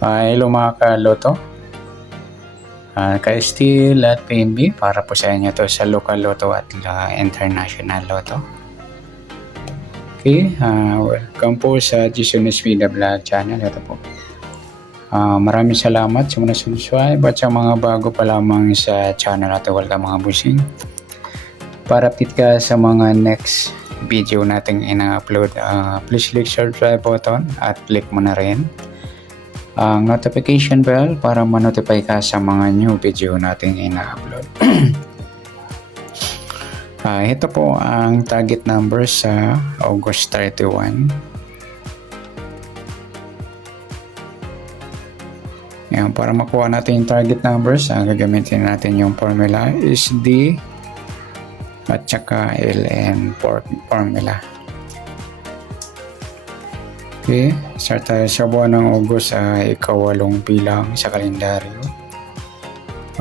Hello mga kaloto, ka-Steel at PNB, para po sa inyo to sa local loto at international loto. Okay, welcome po sa Jason Espida Vlog channel. Ito po. Maraming salamat sa mga subscribe at sa mga bago pa lamang sa channel natin. Welcome mga busing. Para update ka sa mga next video nating ina-upload, please click subscribe button at click mo na rin ang notification bell para ma-notify ka sa mga new video nating ina-upload. Ito po ang target number sa August 31. Yan, para makuha natin yung target numbers, gagamitin natin yung formula SD at saka LN formula. Okay, start tayo sa buwan ng August, ika-8 bilang sa kalendaryo.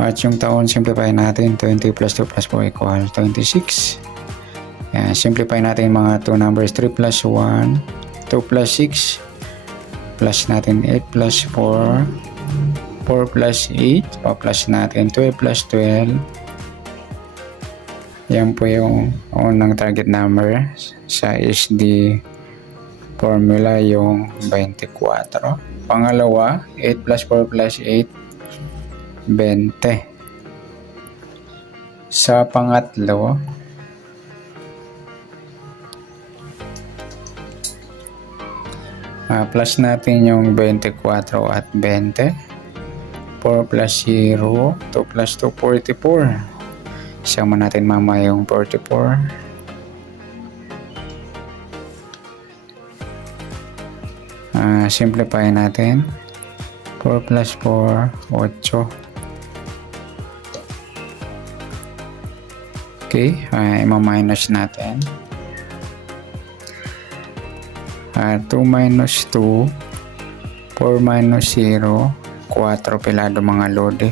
At yung taon, simplify natin. 20 plus 2 plus 4 equal 26. Yan, simplify natin mga 2 numbers. 3 plus 1, 2 plus 6, plus natin 8 plus 4, 4 plus 8, pa-plus natin 12 plus 12. Yan po yung unang target number sa SD formula, yung 24. Pangalawa, 8 plus 4 plus 8, 20. Sa pangatlo, plus natin yung 24 at 20. 4 plus 0, 2 plus 2, 44. Sama natin mamaya yung 44. Simplify natin. 4 plus 4, 8. Okay, ima-minus natin. 2 minus 2, 4 minus 0, 4 pilado mga lodi.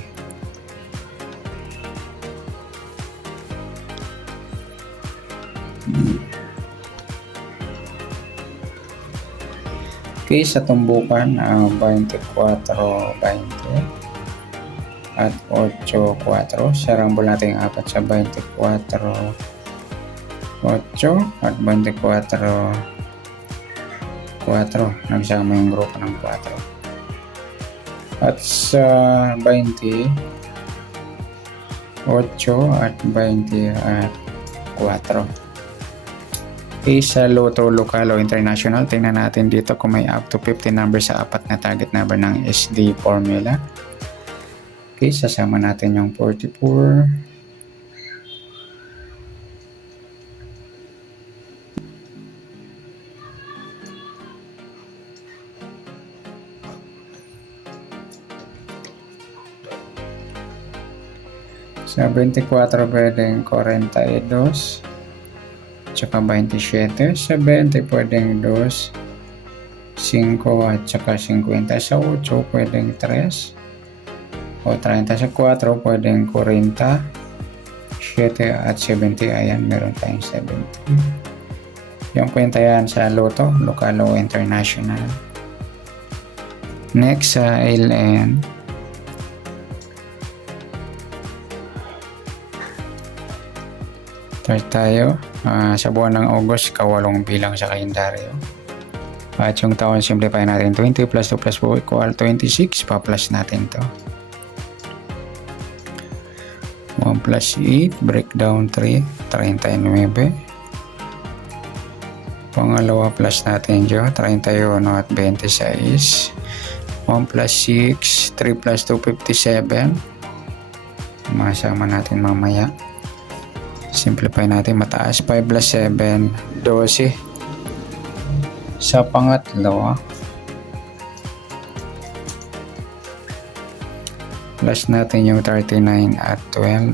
Okay, sa tumbukan, 24, 20 at 8, 4. Sarambol natin yung 4 sa 24, 8 at 24, 4. Nagsama yung grupo ng 4. At sa 20, 8 at 20 at 4. Okay, sa Lotto Local o International, tingnan natin dito kung may up to 50 numbers sa 4 na target number ng SD formula. Okay, sasama natin yung 44. Sa 24 pwedeng 42. Tsaka 27, sa 20 pwedeng 2, 5 at saka 50. Sa 8 pwedeng 3 o 30. Sa 4 pwedeng 40, 7 at 70. Ayan, meron tayong 70. Yung kwenta yan sa Lotto, local o international. Next, sa LN. Start tayo. Sa buwan ng August, ika-8 bilang sa kalendaryo. At yung taon, simplify natin. 20 plus 2 plus 4 equal 26. Pa-plus natin to. 1 plus 8, breakdown 3, 39. Pangalawa, plus natin dyan, 31 at 26. 1 plus 6, 3 plus 2, 57. Masama natin mamaya. Simplify natin, mataas. 5 plus 7, 12. Sa pangatlo, plus natin yung 39 at 12.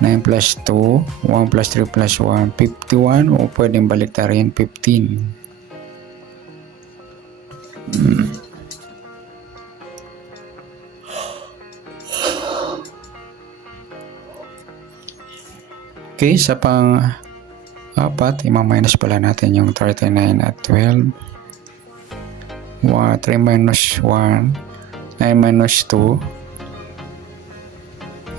9 plus 2, 1 plus 3 plus 1, 51. O pwedeng baliktarin, 15. Okay, sa pang-4, ima-minus pala natin yung 39 at 12. 3 minus 1 ay minus 2.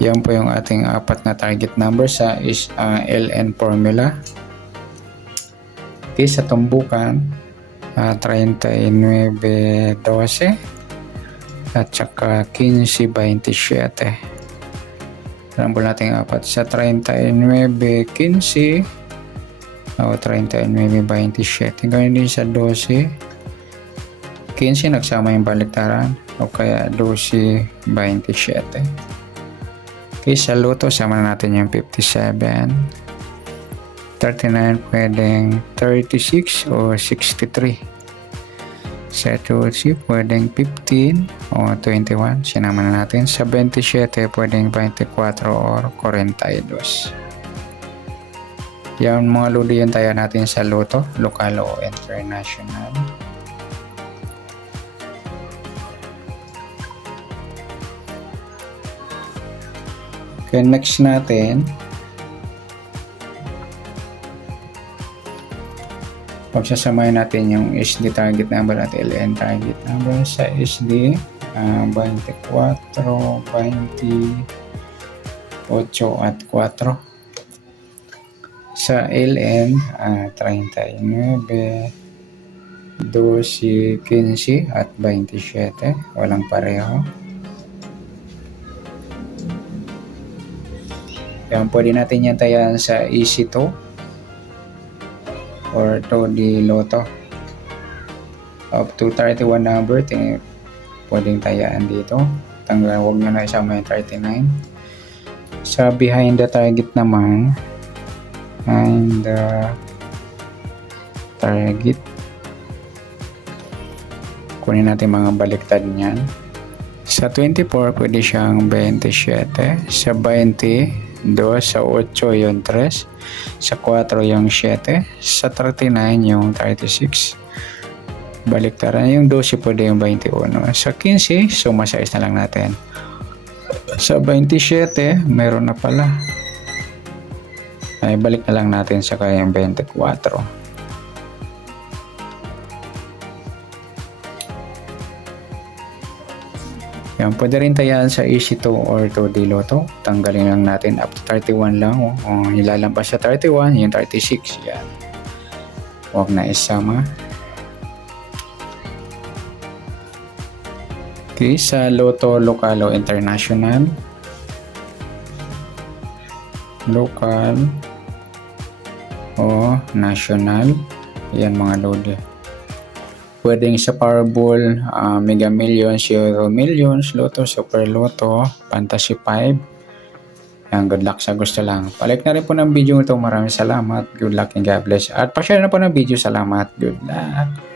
Yan po yung ating apat na target number sa LN formula. Okay, sa tumbukan 39.12 at saka 15.27. Rambol natin apat sa 39.15 o 39.27. Ganyan din sa 12. 15 nagsama yung baliktaran o kaya 12.27. Okay, sa luto sama natin yung 57. 39 pwedeng 36 o 63. Sa 12 pwedeng 15 o 21. Sinama na natin. Sa 27 pwedeng 24 or 42. Yan mga lodi yung tayo natin sa luto, lokal o international. Okay, next natin, pagsasamahin natin yung SD target number at LN target number. Sa SD 24, 28 at 4. Sa LN 39, 12, 15 at 27. Walang pareho. Yan, pwede natin yan tayan sa EC2 or 2D Lotto. Up to 31 number, pwedeng tayaan dito. Tanggal, huwag nyo na isama yung 39. Sa behind the target naman, and target, kunin natin mga baliktad niyan. Sa 24, pwede siyang 27. Sa 20, 2, sa 8 yung 3, sa 4 yung 7, sa 39 yung 36. Baliktaran yung 12 pwede yung 21. Sa 15, sumasize na lang natin. Sa 27, meron na pala. Ay, balik na lang natin sa kayang 24. Yan, pwede rin tayaan sa EC2 or 2D Lotto. Tanggalin lang natin up to 31 lang. Ilalampas sa 31, yung 36. Yan. Huwag na isama. Okay, sa Lotto, lokal o international. Local o national. Yan mga lodi. Pwedeng sa Powerball, Mega Millions, Euro Millions, Lotto, Super Lotto, Fantasy 5. Yan, good luck sa gusto lang. Palike na rin po ng video ito. Maraming salamat. Good luck and God bless. At pa-share na po ng video. Salamat. Good luck.